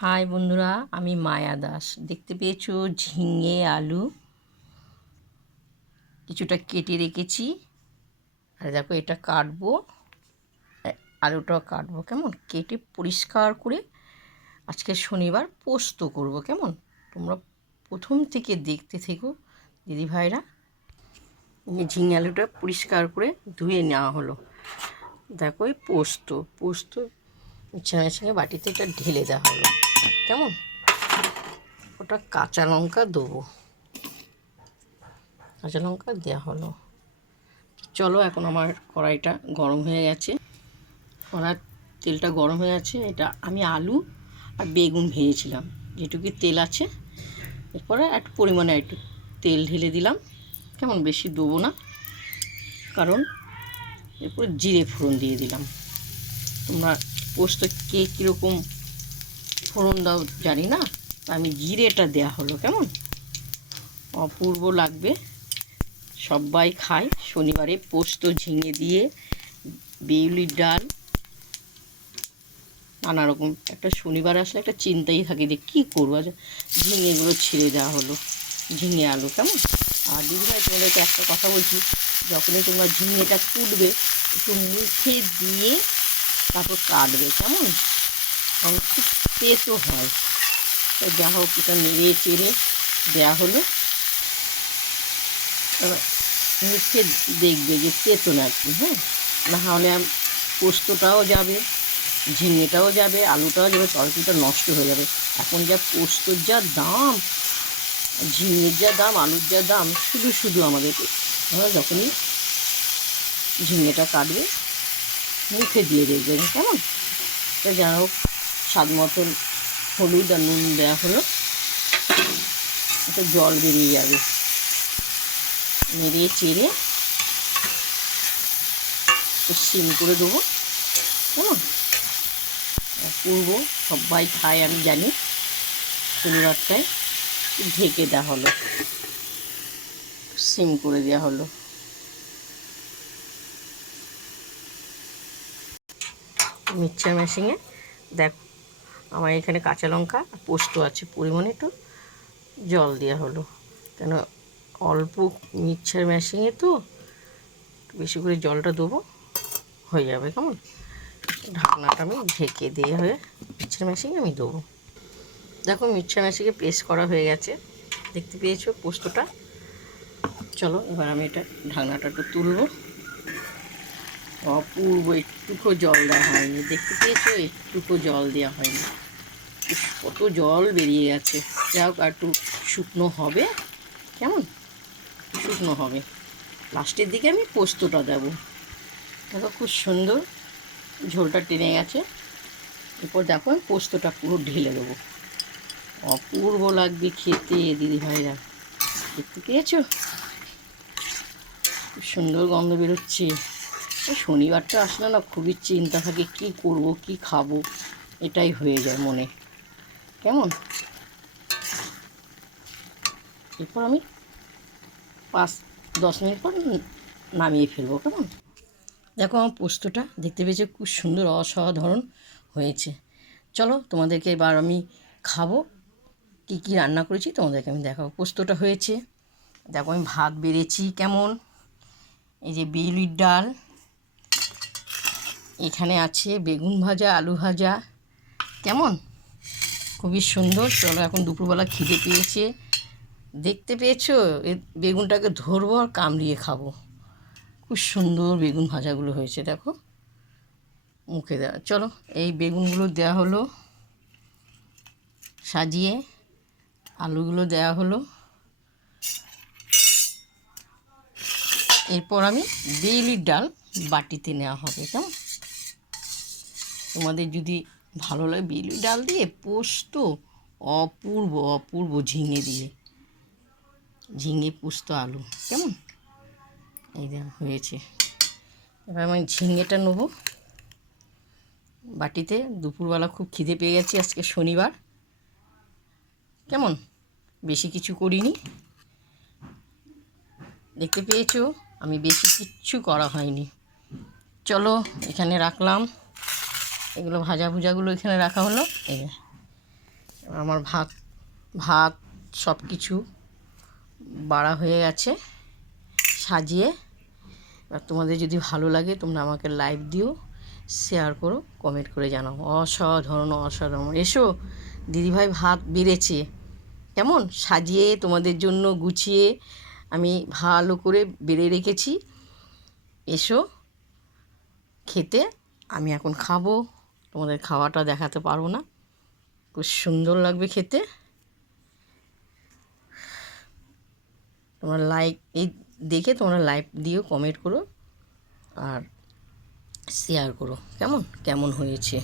High বন্ধুরা, আমি মায়া দাস। দেখতে পেয়েছো ঝিঙে আলু কিছুটা কেটে রেখেছি। আর দেখো এটা কাটবো, আলুটাও কাটবো। কেমন কেটে পরিষ্কার করে আজকে শনিবার পোস্ত করব। কেমন তোমরা প্রথম থেকে দেখতে থেকো দিদিভাইরা। ঝিঙে আলুটা পরিষ্কার করে ধুয়ে নেওয়া হলো। দেখো এই পোস্ত পোস্ত মিক্সারের সঙ্গে বাটিতে এটা ঢেলে দেওয়া হলো। কেমন ওটা কাঁচা লঙ্কা দেবো, কাঁচা লঙ্কা দেওয়া হলো। চলো এখন আমার কড়াইটা গরম হয়ে গেছে, কড়ার তেলটা গরম হয়ে গেছে। এটা আমি আলু আর বেগুন ভেজেছিলাম, যেটুকু তেল আছে এরপরে একটু পরিমাণে একটু তেল ঢেলে দিলাম। কেমন বেশি দেবো না, কারণ এরপরে জিরে ফোড়ন দিয়ে দিলাম। তোমরা পোস্ত কে কীরকম ফোড়ন দাও জানি না, আমি জিরেটা দেওয়া হলো। কেমন অপূর্ব লাগবে, সবাই খায় শনিবারে পোস্ত ঝিঙে দিয়ে, বিউলির ডাল, নানা রকম। একটা শনিবার আসলে একটা চিন্তাই থাকে যে কী করবো। আজ ঝিঙেগুলো ছিঁড়ে দেওয়া হলো, ঝিঙে আলু। কেমন আর দিদিভাই তোমাদেরকে একটা কথা বলছি, যখনই তোমরা ঝিঙেটা কুটবে একটু মুখে দিয়ে তারপর কাটবে। কেমন কারণ খুব তেতো হয়। তো যা হোক এটা নেড়ে চেড়ে দেওয়া হলো। এবার মুখে দেখবে যে তেতো না কি, হ্যাঁ, না হলে পোস্তটাও যাবে, ঝিঙেটাও যাবে, আলুটাও যাবে, তরকারিটা নষ্ট হয়ে যাবে। এখন যা পোস্তর যা দাম, ঝিঙের যা দাম, আলুর যা দাম, শুধু শুধু আমাদেরকে আমরা যখনই ঝিঙেটা কাটবে মুখে দিয়ে দেখবেন। কেমন তা যা হোক স্বাদ মতন হলুদ আর নুন দেওয়া হলো। একটা জল বেরিয়ে যাবে, নেড়ে চেড়ে সিম করে দেবো। কেমন পূর্ব সবাই খায় আমি জানি, শনিবারটায় ঢেকে দেওয়া হলো, সিম করে দেওয়া হলো। মিক্সচার মেশিনে দেখো আমার এখানে কাঁচা লঙ্কা আর পোস্ত আছে, পরিমাণে একটু জল দেওয়া হলো, কেন অল্প মিক্সচার মেশিনে তো বেশি করে জলটা দেবো, হয়ে যাবে। কেমন ঢাকনাটা আমি ঢেকে দিয়ে হয়ে মিক্সচার মেশিনে আমি দেবো। দেখো মিক্সচার মেশিনে পেস্ট করা হয়ে গেছে, দেখতে পেয়েছো পোস্তটা। চলো এবার আমি এটা ঢাকনাটা একটু তুলবো। অপূর্ব, একটুকু জল দেওয়া হয়নি, দেখতে পেয়েছো একটুকু জল দেওয়া হয়নি, কত জল বেরিয়ে গেছে। যাই হোক আর একটু শুকনো হবে। কেমন শুকনো হবে, লাস্টের দিকে আমি পোস্তটা দেবো। দেখো খুব সুন্দর ঝোলটা টেনে গেছে। এরপর দেখো আমি পোস্তটা পুরো ঢেলে দেবো। অপূর্ব লাগবে খেতে দিদিভাইরা, দেখতে পেয়েছো খুব সুন্দর গন্ধ বেরোচ্ছে। এই শনিবারটা আসলে না খুবই চিন্তা থাকে, কী করবো কী খাবো, এটাই হয়ে যায় মনে। কেমন এরপর আমি 5-10 মিনিট পর নামিয়ে ফেলবো। কেমন দেখো আমার পোস্তটা দেখতে পেয়েছে খুব সুন্দর অসাধারণ হয়েছে। চলো তোমাদেরকে এবার আমি খাবো, কী কী রান্না করেছি তোমাদেরকে আমি দেখাবো। পোস্তটা হয়েছে, দেখো আমি ভাত বেড়েছি। কেমন এই যে বিউলির ডাল, এখানে আছে বেগুন ভাজা, আলু ভাজা। কেমন খুবই সুন্দর। চলো এখন দুপুরবেলা খিদে পেয়েছে, দেখতে পেয়েছো বেগুনটাকে ধরবো আর কামড়িয়ে খাবো। খুব সুন্দর বেগুন ভাজাগুলো হয়েছে, দেখো মুখে দেওয়া। চলো এই বেগুনগুলো দেওয়া হলো সাজিয়ে, আলুগুলো দেওয়া হলো। এরপর আমি বিউলির ডাল বাটিতে নেওয়া হবে। কেমন তোমাদের যদি ভালো লাগে বিউলির ডাল দিয়ে পোস্ত, অপূর্ব অপূর্ব, ঝিঙে দিয়ে, ঝিঙে পোস্ত আলু। কেমন এই দেওয়া হয়েছে। এবার আমি ঝিঙেটা নেবো বাটিতে। দুপুরবেলা খুব খিদে পেয়ে গেছে, আজকে শনিবার। কেমন বেশি কিছু করিনি, দেখতে পেয়েছো আমি বেশি কিচ্ছু করা হয়নি। চলো এখানে রাখলাম, এগুলো ভাজা ভুজাগুলো এখানে রাখা হলো। এই আমার ভাত ভাত সব কিছু বাড়া হয়ে গেছে সাজিয়ে। আর তোমাদের যদি ভালো লাগে তোমরা আমাকে লাইক দিও, শেয়ার করো, কমেন্ট করে জানাও। অসাধারণ অসাধারণ। এসো, দিদিভাই ভাত বেড়েছে, কেমন সাজিয়ে তোমাদের জন্য গুছিয়ে আমি ভালো করে বেড়ে রেখেছি। এসো খেতে। আমি এখন খাবো, তোমাদের খাওয়াটা দেখাতে পারবো না, খুব সুন্দর লাগবে খেতে। তোমরা লাইক এই দেখে তোমরা লাইক দিও, কমেন্ট করো আর শেয়ার করো কেমন কেমন হয়েছে।